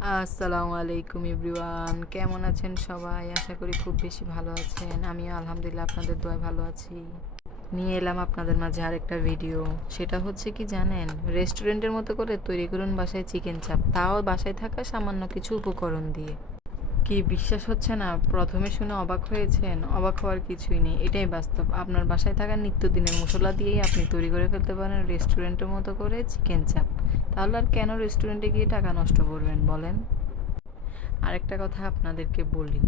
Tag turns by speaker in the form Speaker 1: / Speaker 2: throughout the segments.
Speaker 1: আসসালামু আলাইকুম এভরিওয়ান। কেমন আছেন সবাই? আশা করি খুব বেশি ভালো আছেন। আমিও আলহামদুলিল্লাহ আপনাদের দোয়ায় ভালো আছি। নিয়ে এলাম আপনাদের মাঝে আরেকটা ভিডিও। সেটা হচ্ছে কি জানেন? রেস্টুরেন্টের মতো করে তৈরি করুন বাসায় চিকেন চাপ। তাও বাসায় থাকা সামান্য কিছু উপকরণ দিয়ে। কি বিশ্বাস হচ্ছে না? প্রথমে শুনে অবাক হয়েছেন। অবাক হওয়ার কিছুই নেই। এটাই বাস্তব। আপনার বাসায় থাকা নিত্যদিনের মশলা দিয়েই আপনি তৈরি করে ফেলতে পারেন রেস্টুরেন্টের মতো করে চিকেন চাপ। তাহলে আর কেন রেস্টুরেন্টে গিয়ে টাকা নষ্ট করবেন বলেন? আরেকটা কথা আপনাদেরকে বলি,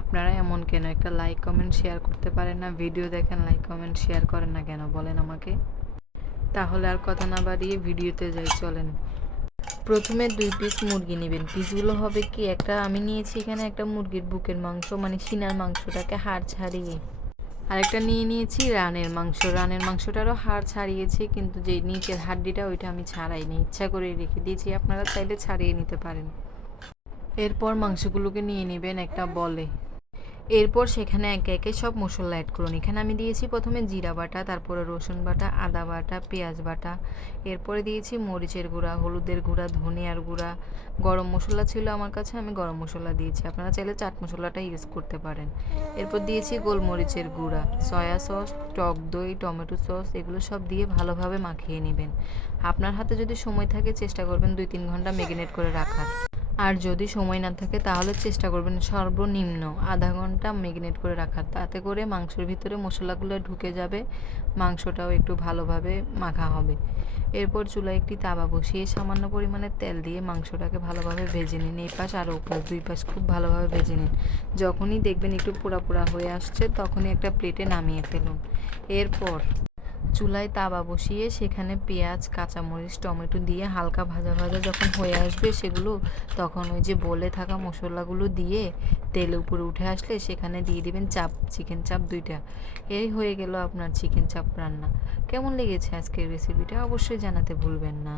Speaker 1: আপনারা এমন কেন একটা লাইক কমেন্ট শেয়ার করতে পারেন না? ভিডিও দেখেন লাইক কমেন্ট শেয়ার করেন না কেন বলেন আমাকে? তাহলে আর কথা না বাড়িয়ে ভিডিওতে যাই, চলেন। প্রথমে দুই পিস মুরগি নেবেন। পিসগুলো হবে কি? একটা আমি নিয়েছি এখানে একটা মুরগির বুকের মাংস মানে সিনার মাংসটাকে হাড় ছাড়িয়ে। আরেকটা নিয়ে নিয়েছি, রানের মাংস। রানের মাংসটারও হাড় ছাড়িয়েছি, কিন্তু যে নিচের হাড্ডিটা ওইটা আমি ছাড়াইনি। ইচ্ছা করে রেখে দিয়েছি, আপনারা চাইলে ছাড়িয়ে নিতে পারেন। এরপর মাংসগুলোকে নিয়ে নেবেন একটা বলে। এরপর সেখানে একে একে সব মশলা অ্যাড করুন। এখানে আমি দিয়েছি প্রথমে জিরা বাটা, তারপরে রসুন বাটা, আদা বাটা, পেঁয়াজ বাটা। এরপরে দিয়েছি মরিচের গুঁড়া, হলুদের গুঁড়া, ধনিয়ার গুঁড়া। গরম মশলা ছিল আমার কাছে, আমি গরম মশলা দিয়েছি। আপনারা চাইলে চাট মশলাটা ইউজ করতে পারেন। এরপর দিয়েছি গোলমরিচের গুঁড়া সয়া সস টক দই, টমেটো সস এগুলো সব দিয়ে ভালোভাবে মাখিয়ে নেবেন। আপনার হাতে যদি সময় থাকে, চেষ্টা করবেন দুই তিন ঘণ্টা ম্যাগিনেট করে রাখার। আর যদি সময় না থাকে তাহলে চেষ্টা করবেন সর্বনিম্ন আধা ঘণ্টা ম্যাগনেট করে রাখার। তাতে করে মাংসের ভিতরে মশলাগুলো ঢুকে যাবে, মাংসটাও একটু ভালোভাবে মাখা হবে। এরপর চুলায় একটি তাওয়া বসিয়ে সামান্য পরিমাণে তেল দিয়ে মাংসটাকে ভালোভাবে ভেজে নিন। এই পাশ আর ও দুই পাশ খুব ভালোভাবে ভেজে নিন। যখনই দেখবেন একটু পোড়া পোড়া হয়ে আসছে, তখনই একটা প্লেটে নামিয়ে ফেলুন। এরপর চুলায় তাবা বসিয়ে সেখানে পেঁয়াজ, কাঁচামরিচ, টমেটো দিয়ে হালকা ভাজা ভাজা যখন হয়ে আসবে সেগুলো, তখন ওই যে বলে থাকা মশলাগুলো দিয়ে তেল উপরে উঠে আসলে সেখানে দিয়ে দিবেন চাপ, চিকেন চাপ দুইটা। এই হয়ে গেল আপনার চিকেন চাপ রান্না। কেমন লেগেছে আজকের রেসিপিটা অবশ্যই জানাতে ভুলবেন না।